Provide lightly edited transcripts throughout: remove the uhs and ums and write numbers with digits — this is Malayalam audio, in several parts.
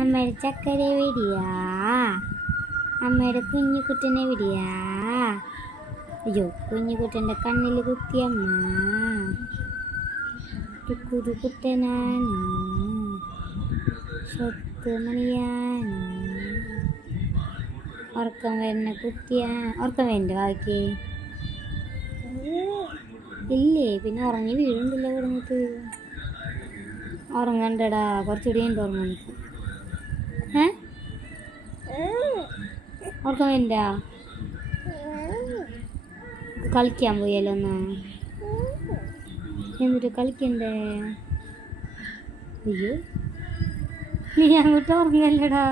അമ്മയുടെ ചക്കര എവിടെയാ? അമ്മയുടെ കുഞ്ഞുകുട്ടൻ എവിടെയാ? അയ്യോ, കുഞ്ഞുകുട്ടൻ്റെ കണ്ണിൽ കുത്തിയമ്മ. കുരു കുട്ടനാണ്, സ്വത്ത് മണിയാണ്. ഉറക്കം വരുന്ന കുട്ടിയാ. ഉറക്കം വേണ്ട ബാക്കി ഇല്ലേ? പിന്നെ ഉറങ്ങി വീഴുണ്ടല്ലോ കിടന്നിട്ട്. ഉറങ്ങണ്ടടാ, കുറച്ചുകൂടി ഉണ്ട് ഉറങ്ങാനിക്ക്. ഉറക്കം വേണ്ട. കളിക്കാൻ പോയല്ലോ ഒന്ന്. എന്നിട്ട് കളിക്കണ്ടേ? അയ്യോ, നീ അങ്ങോട്ട് ഉറങ്ങല്ലടാ.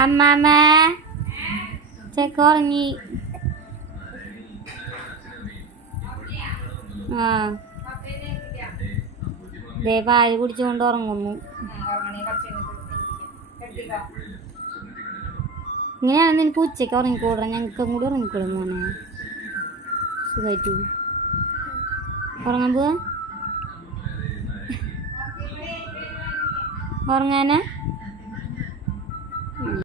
അമ്മാമ്മ ചെക്ക ഉറങ്ങി. ആ, ദേ പാല് കുടിച്ചുകൊണ്ട് ഉറങ്ങുന്നു. ഇങ്ങനെയാണ് നിനക്ക് ഉച്ചയ്ക്ക് ഉറങ്ങിക്കൂടാ? ഞങ്ങൾക്കും കൂടി ഉറങ്ങിക്കൂടും മോനെ. സുഖമായിട്ട് ഉറങ്ങാൻ പോവാ. ഉറങ്ങാനാ?